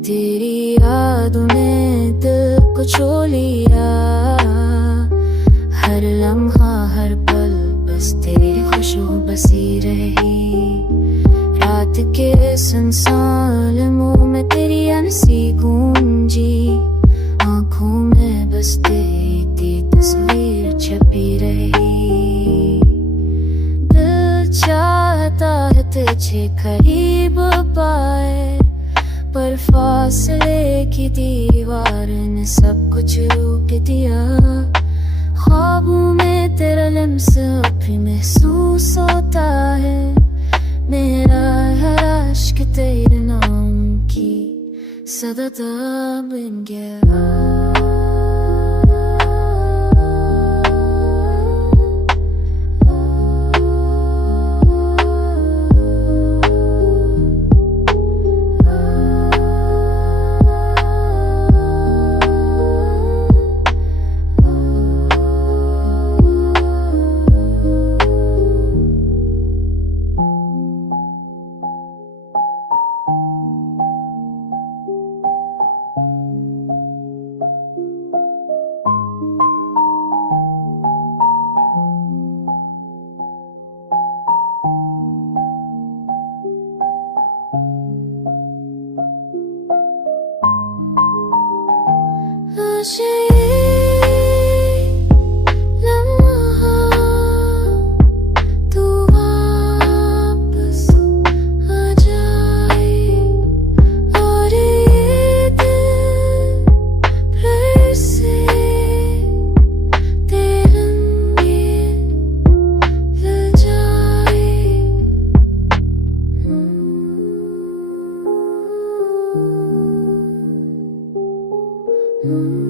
तेरी यादों ने दिल को छू लिया। हर लम्हा हर पल बस तेरी खुशबू बसी रही। रात के सुनसान मुंह में तेरी अनसी गूंजी। आँखों में बस तेरी तस्वीर छपी रही। दिल चाहता है तुझे करीब पाए, पर फासले की दीवार ने सब कुछ रोक दिया। ख्वाबों में तेरा लम्स भी महसूस होता है। मेरा हर अश्क तेरे नाम की सदा बन गया। तू वापस आ जाए और ये दिल फिर से तेरे में मिल जाए। Mm-hmm.